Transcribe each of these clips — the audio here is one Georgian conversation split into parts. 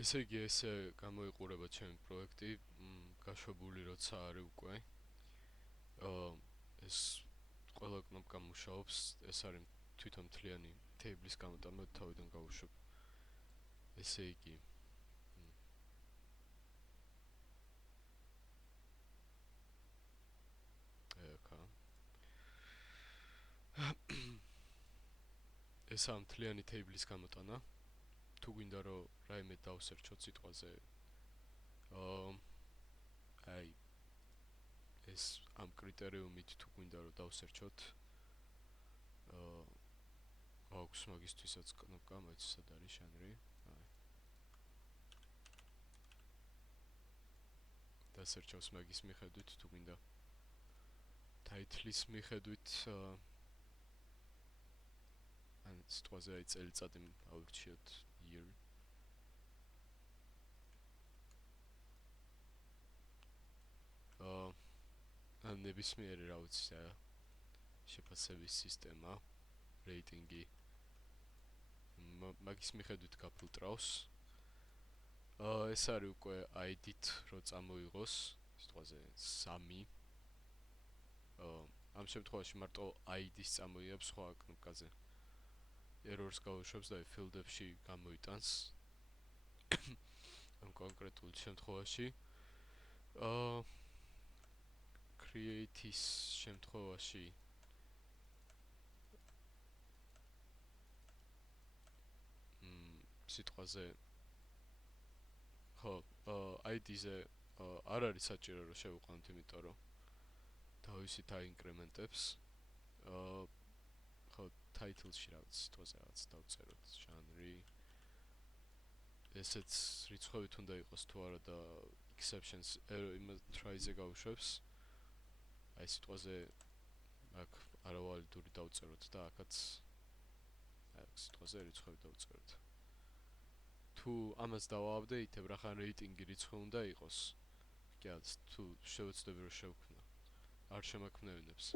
ესე იგი ეს გამოიყურება ჩემი პროექტი გაშვებული როცა არის უკვე აა, ეს ყველა კნოპკა მუშაობს ეს არის თვითონ მთლიანი თებლის გამოტანა თავიდან გავუშვებ ესე იგი ეხა ეს ამ მთლიანი თებლის გამოტანა თუ გვინდა რომ რაიმე დავსერჩოთ სიტყვაზე აა აი ეს ამ კრიტერიუმით თუ გვინდა რომ დავსერჩოთ აა აქვს მაგისთვისაც კნოპკა მოიც სად არის ჟანრი აი დასერჩავს მაგის მიხედვით თუ გვინდა ტაიტლის მიხედვით ან სიტყვაზე აი წელიწადი ავირჩიოთ year ან ნებისმიერი რა ვიცი შეფასების სისტემა რეიტინგი მაგის მიხედვით გაფილტრავს ეს არის უკვე ID-ით რო წამოიღოს სიტყვაზე 3 ამ შემთხვევაში მარტო ID-ს წამოიღებს სხვა კნოპკაზე errors გავუშვებს და field-ებში გამოიტანს ამ კონკრეტულ შემთხვევაში create-ის შემთხვევაში სიტყვაზე ხო ID-ზე არ არის საჭირო რომ შევყვანოთ იმიტომ რომ თავისით აინკრემენტებს ხო title-ში რა ვიცი სიტყვაზე რაღაც დავწეროთ ჟანრი ესეც რიცხვებით უნდა იყოს თუ არა და exceptions იმას try-ზე გავუშვებს აი სიტყვაზე აქ არავალიდური დავწეროთ და აქაც აი სიტყვაზე რიცხვები დავწეროთ თუ ამას დავააპდეიტებ რახან რეიტინგი რიცხვი უნდა იყოს კი არა თუ შევეცდები რომ შევქმნა არ შემაქმნევინებს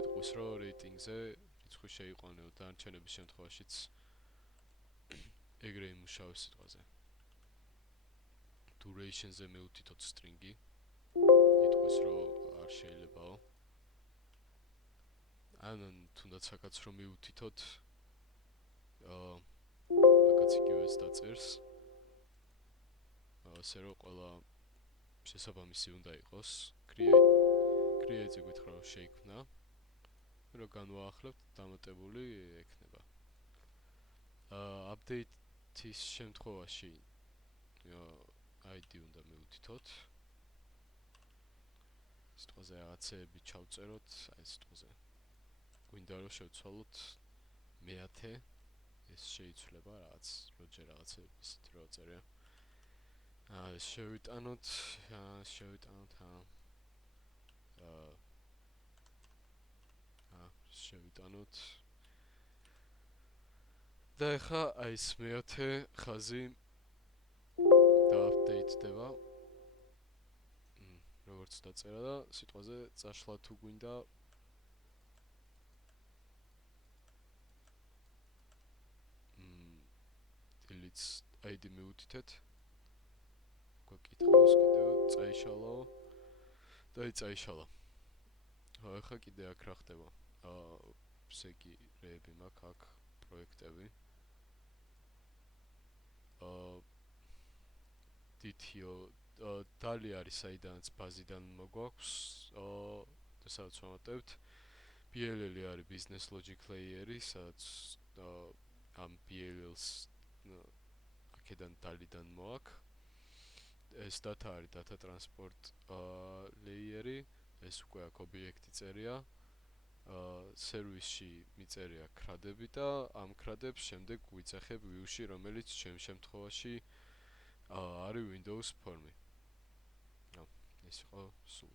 ეტყვის რომ რეიტინგზე რიცხვი შეიყვანეო დანარჩენების შემთხვევაშიც ეგრე იმუშავებს სიტყვაზე duration-ზე მივუთითოთ string-ი იტყვის რომ არ შეიძლებაო ან თუნდაც აქაც რომ მივუთითოთ აქაც იგივეს დაწერს ასე რომ ყველა შესაბამისი უნდა იყოს create-ზე გითხრა რომ შეიქმნა რომ განვაახლებთ დამატებული ექნება update-ის შემთხვევაში ID უნდა მივუთითოთ სიტყვაზე რაღაცეები ჩავწეროთ აი სიტყვაზე გვინდა რომ შევცვალოთ მეათე ეს შეიცვლება რაღაც როჯერ რაღაცეები ისეთი რო წერია შევიტანოთ შევიტანოთ და ეხა აი ეს მეათე ხაზი და-update-დება როგორც დაწერა და სიტყვაზე წაშლა თუ გვინდა delete ID მივუთითეთ გვეკითხავს კიდევ წაიშალო და წაიშალა ეხა კიდე აქ რა ხდება ესე იგი რეები მაქვს აქ პროექტები DTO დალი არის საიდანაც ბაზიდან მოგვაქვს და სადაც ვამატებთ PLL არის business logic layer-ი სადაც ამ PLL-ს აქედან დალიდან მოაქვს ეს data არის data transport layer-ი ეს უკვე აქ ობიექტი წერია სერვისში მიწერია კრადები და ამ კრადებს შემდეგ ვიძახებ view-ში რომელიც ჩემ შემთხვევაში არის Windows Form-ი ეს იყო სულ